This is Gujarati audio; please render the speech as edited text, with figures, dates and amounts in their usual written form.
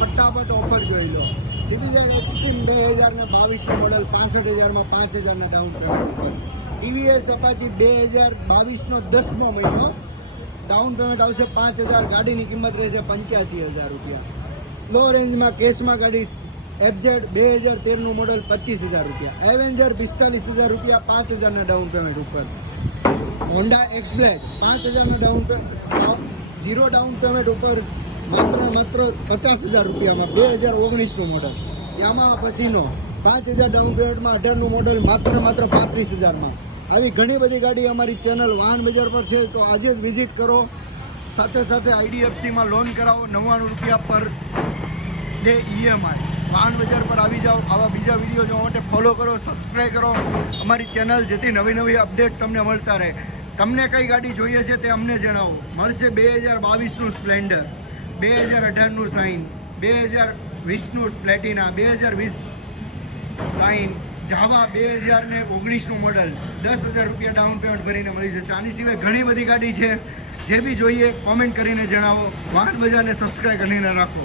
ફટાફટ ઓફર જોઈ લો. CBZ એક્સ્ટ્રીમ 2022નું મોડલ 65,000માં 5,000ના ડાઉન પેમેન્ટ ઉપર. TVS અપાચી 2022નો 10મો મહિનો, ડાઉન પેમેન્ટ આવશે 5,000, ગાડીની કિંમત રહેશે 85,000 રૂપિયા. લો રેન્જમાં કેશમાં ગાડી FZ 2013નું મોડલ 25,000 રૂપિયા. એવેન્જર 45,000 રૂપિયા 5,000ના ડાઉન પેમેન્ટ ઉપર. હોન્ડા એક્સબ્લેડ 5,000ના ડાઉન પેમેન્ટ, 0 ડાઉન પેમેન્ટ ઉપર માત્ર 50,000 રૂપિયામાં 2019નું મોડલ. યામાહા પસીનો 5,000 ડાઉન પેમેન્ટમાં 18નું મોડલ માત્ર 35,000માં. આવી ઘણી બધી ગાડી અમારી ચેનલ વાહન બજાર પર છે, તો આજે જ વિઝિટ કરો. સાથે IDFCમાં લોન કરાવો 99 રૂપિયા પર ડે EMI. વાહન બજાર પર આવી જાઓ. આવા બીજા વિડીયો જોવા માટે ફોલો કરો, સબસ્ક્રાઈબ કરો અમારી ચેનલ, જેથી નવી અપડેટ તમને મળતા રહે. તમને કઈ ગાડી જોઈએ છે તે અમને જણાવો. મળશે 2022નું સ્પ્લેન્ડર, 2018નું શાઇન, 2020નું પ્લેટિના, 2020 શાઇન, જાવા 2019નું મોડલ 10,000 રૂપિયા ડાઉન પેમેન્ટ ભરીને મળી જશે. આની સિવાય ઘણી બધી ગાડી છે, જે બી જોઈએ કોમેન્ટ કરીને જણાવો. વાહન બજારને સબસ્ક્રાઈબ કરીને રાખો.